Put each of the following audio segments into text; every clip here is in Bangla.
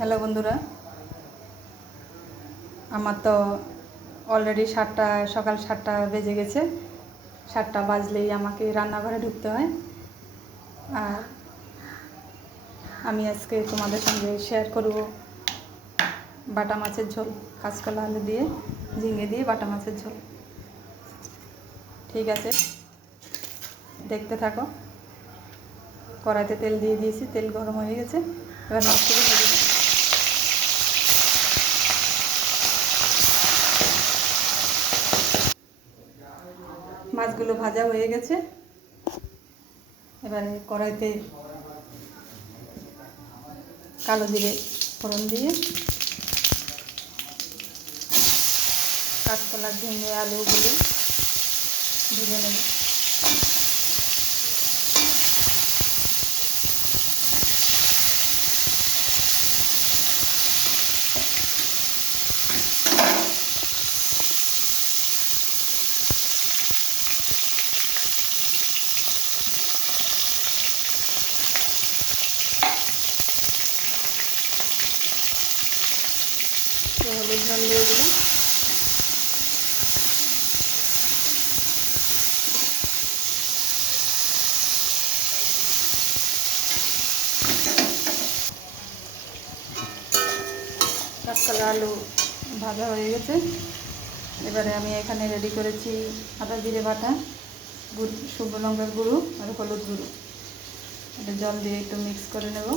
হ্যালো বন্ধুরা। আমার তো অলরেডি সাতটা, সকাল সাতটা বেজে গেছে। সাতটা বাজলেই আমাকে রান্নাঘরে ঢুকতে হয়। আর আমি আজকে তোমাদের সঙ্গে শেয়ার করব বাটা মাছের ঝোল, কাঁচকলা আলু দিয়ে, ঝিঙে দিয়ে বাটা মাছের ঝোল। ঠিক আছে, দেখতে থাকো। কড়াইতে তেল দিয়ে দিয়েছি, তেল গরম হয়ে গেছে। এবার মাছগুলো মাছগুলো ভাজা হয়ে গেছে। এবারে কড়াইতে কালো জিরে ফোড়ন দিয়ে কাঁচকলা ঝিঙে, আলুগুলো ভেজে নেব। তো হলুদ জল দিয়ে দিলাম। কাঁচকলা আলু ভাজা হয়ে গেছে। এবারে আমি এখানে রেডি করেছি আদা, জিরে বাটা, গুড় লঙ্কার গুঁড়ো আর হলুদ গুঁড়ো। এটা জল দিয়ে একটু মিক্স করে নেব।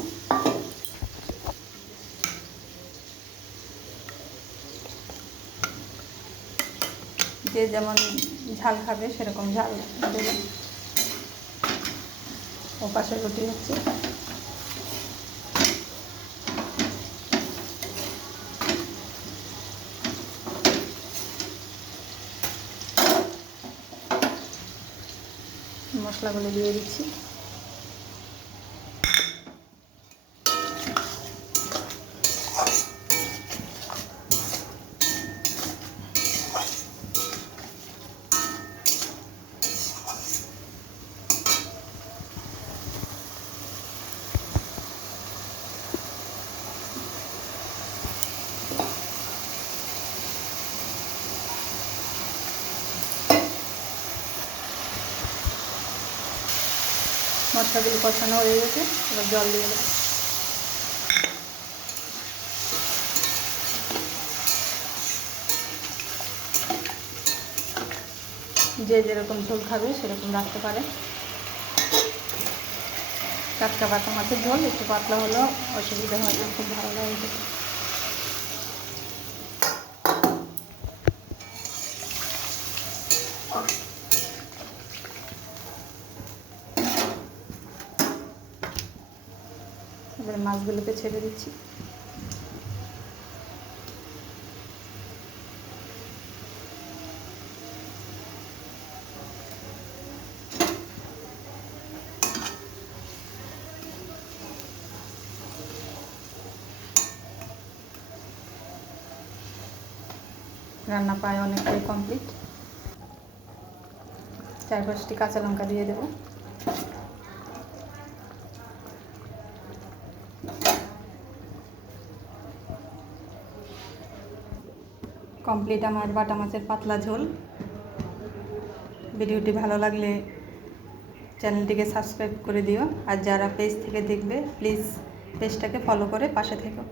যে যেমন ঝাল খাবে সেরকম ঝাল দেবেন ও পাশে রুটি হচ্ছে। মশলাগুলো দিয়ে দিচ্ছি। মশলাগুলো কষানো হয়ে গেছে, এবার জল দিয়ে দেবো। যে যেরকম ঝোল খাবে সেরকম রাখতে পারে। টাটকা বাটা মাছের ঝোল, একটু পাতলা হলেও অসুবিধা হয় না, খুব ভালো লাগে এবারে মাছগুলোকে ছেড়ে দিচ্ছি। রান্না পায় অনেকটাই কমপ্লিট চার পাঁচটি কাঁচা লঙ্কা দিয়ে দেবো। কমপ্লিট আমার বাটা মাছের পাতলা ঝোল। ভিডিওটি ভালো লাগলে চ্যানেলটিকে সাবস্ক্রাইব করে দিও। আর যারা পেজ থেকে দেখবে, প্লিজ পেজটাকে ফলো করে পাশে থেকো।